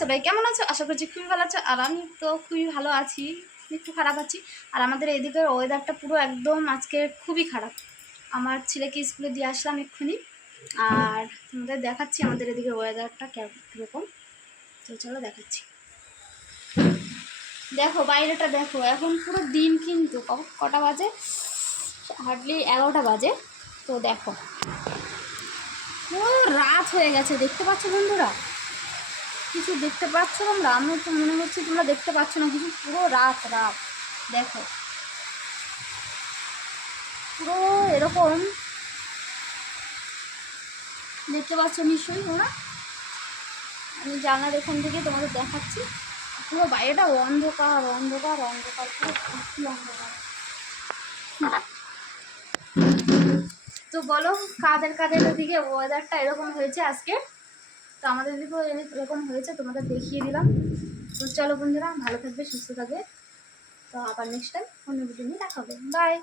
সবাই কেমন আছো? আশা করছি খুবই ভালো আছো। আর আমি তো খুবই ভালো আছি, একটু খারাপ আছি। আর আমাদের এইদিকের ওয়েদারটা পুরো একদম আজকে খুবই খারাপ। আমার ছেলেকে স্কুলে দিয়ে আসলাম এক্ষুনি, আর তোমাদের দেখাচ্ছি আমাদের এদিকের ওয়েদারটা কীরকম। তো চলো দেখাচ্ছি। দেখো বাইরেটা দেখো, এখন পুরো দিন, কিন্তু কটা বাজে? হার্ডলি 11টা বাজে। তো দেখো পুরো রাত হয়ে গেছে, দেখতে পাচ্ছ বন্ধুরা? কিছু দেখতে পাচ্ছ তোমরা? আমি তো মনে হচ্ছে তোমরা দেখতে পাচ্ছ না কিছু, পুরো রাত রাত। দেখো পুরো এরকম দেখতে পাচ্ছ নিশ্চয়ই তোমরা। আমি জানলার এখান থেকে তোমাদের দেখাচ্ছি, পুরো বাইরেটা অন্ধকার অন্ধকার অন্ধকার, পুরো ভর্তি অন্ধকার। তো বলো, কাদের কাদের ওদিকে ওয়েদারটা এরকম হয়েছে আজকে? তো আমাদের দিকেও এরকম হয়েছে, তোমাদের দেখিয়ে দিলাম। তো চলো বন্ধুরা, ভালো থাকবে, সুস্থ থাকবে। তো আবার নেক্সট টাইম অন্য ভিডিও নিয়ে দেখা হবে। বাই।